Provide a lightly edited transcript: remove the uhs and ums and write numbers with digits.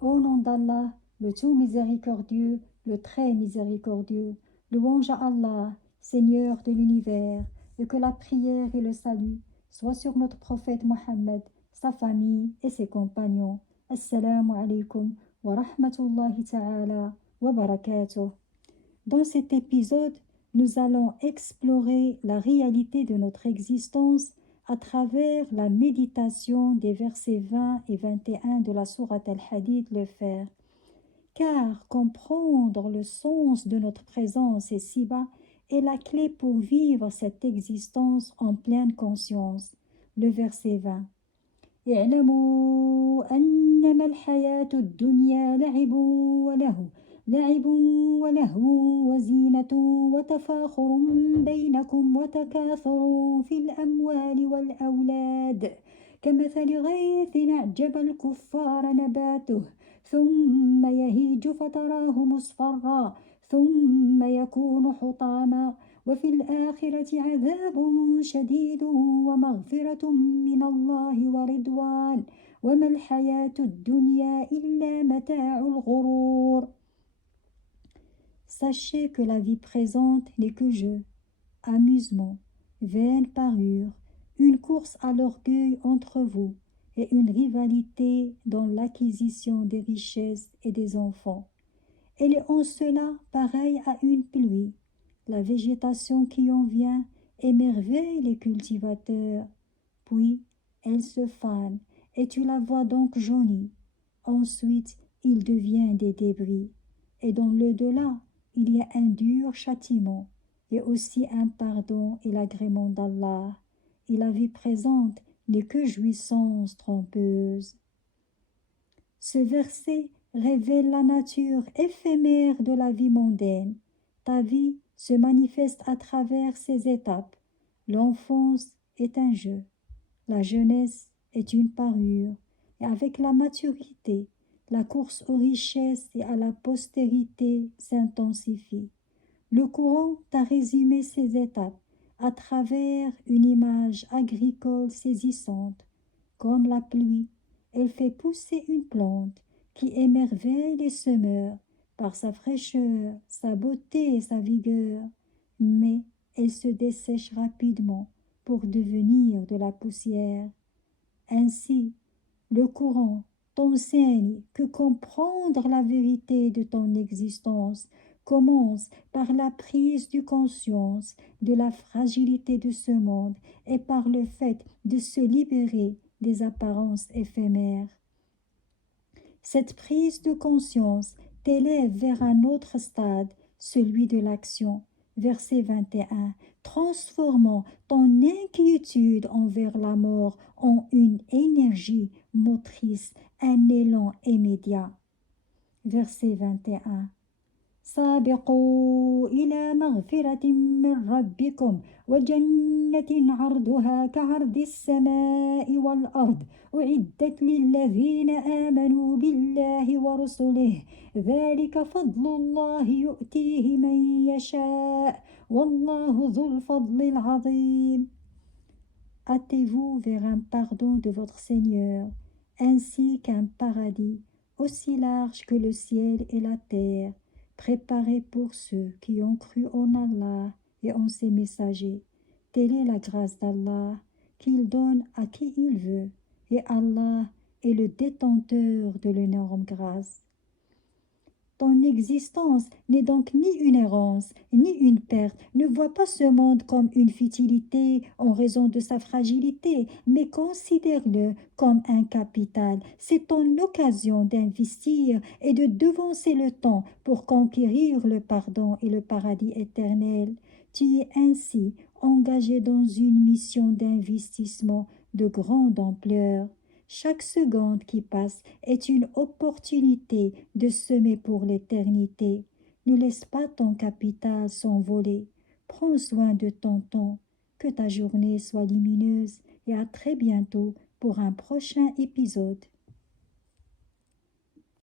Au nom d'Allah, le tout miséricordieux, le très miséricordieux, louange à Allah, Seigneur de l'univers, et que la prière et le salut soient sur notre prophète Mohammed, sa famille et ses compagnons. Assalamu alaikum wa rahmatullahi ta'ala wa barakatuh. Dans cet épisode, nous allons explorer la réalité de notre existence à travers la méditation des versets 20 et 21 de la sourate Al-Hadid, le fer. Car comprendre le sens de notre présence ici-bas est la clé pour vivre cette existence en pleine conscience. Le verset 20. اعلموا أنما الحياة الدنيا لعب ولهو وزينة وتفاخر بينكم وتكاثر في الأموال والأولاد كمثل غيث أعجب الكفار نباته ثم يهيج فتراه مصفرا ثم يكون حطاما وفي الآخرة عذاب شديد ومغفرة من الله ورضوان وما الحياة الدنيا إلا متاع الغرور. Sachez que la vie présente n'est que jeu, amusement, vaine parure, une course à l'orgueil entre vous et une rivalité dans l'acquisition des richesses et des enfants. Elle est en cela pareille à une pluie. La végétation qui en vient émerveille les cultivateurs, puis elle se fane et tu la vois donc jaunie. Ensuite, il devient des débris. Et dans l'au-delà, il y a un dur châtiment et aussi un pardon et l'agrément d'Allah. Et la vie présente n'est que jouissance trompeuse. Ce verset révèle la nature éphémère de la vie mondaine. Ta vie se manifeste à travers ces étapes. L'enfance est un jeu, la jeunesse est une parure, et avec la maturité, la course aux richesses et à la postérité s'intensifie. Le courant t'a résumé ces étapes à travers une image agricole saisissante. Comme la pluie, elle fait pousser une plante qui émerveille les semeurs par sa fraîcheur, sa beauté et sa vigueur, mais elle se dessèche rapidement pour devenir de la poussière. Ainsi, le courant t'enseigne que comprendre la vérité de ton existence commence par la prise de conscience de la fragilité de ce monde et par le fait de se libérer des apparences éphémères. Cette prise de conscience t'élève vers un autre stade, celui de l'action. Verset 21. Transformant ton inquiétude envers la mort en une énergie motrice, un élan immédiat. Verset 21. سابقوا إلى مغفرة من ربكم وجنة عرضها كعرض السماء والأرض أعدت للذين آمنوا بالله ورسله ذلك فضل الله يؤتيه من يشاء والله ذو الفضل العظيم. Hâtez-vous vers un pardon de votre Seigneur, ainsi qu'un paradis aussi large que le ciel et la terre, préparé pour ceux qui ont cru en Allah et en ses messagers. Telle est la grâce d'Allah, qu'il donne à qui il veut, et Allah est le détenteur de l'énorme grâce. Ton existence n'est donc ni une errance, ni une perte. Ne vois pas ce monde comme une futilité en raison de sa fragilité, mais considère-le comme un capital. C'est ton occasion d'investir et de devancer le temps pour conquérir le pardon et le paradis éternel. Tu es ainsi engagé dans une mission d'investissement de grande ampleur. Chaque seconde qui passe est une opportunité de semer pour l'éternité. Ne laisse pas ton capital s'envoler. Prends soin de ton temps. Que ta journée soit lumineuse et à très bientôt pour un prochain épisode.